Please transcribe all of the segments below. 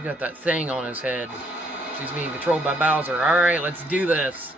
He's got that thing on his head. He's being controlled by Bowser. Alright, let's do this.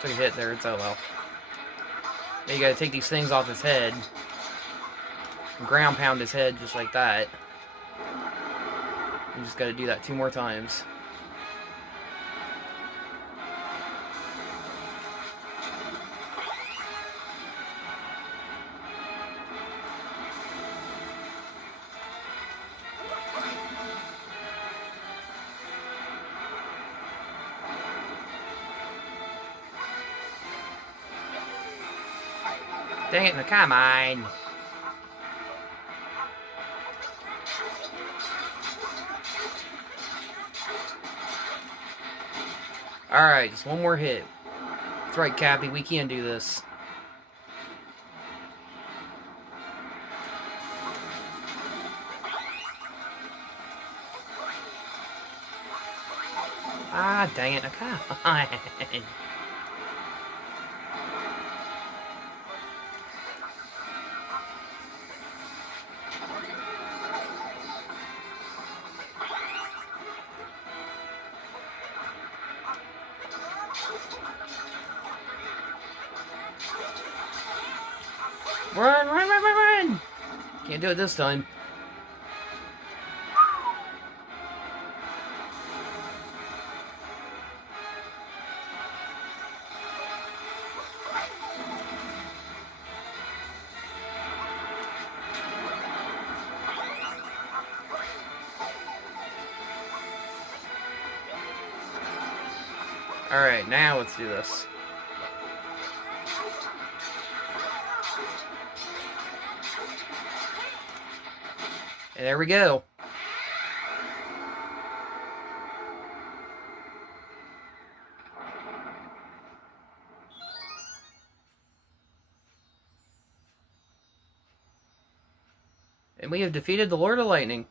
Took a hit there, it's oh well. Now you gotta take these things off his head. Ground pound his head just like that. You just gotta do that 2 more times. Dang it, come on! Alright, just 1 more hit. That's right, Cappy, we can do this. Ah, dang it, come on! Run, run, run, run, run! Can't do it this time. Alright, now let's do this. And there we go. And we have defeated the Lord of Lightning.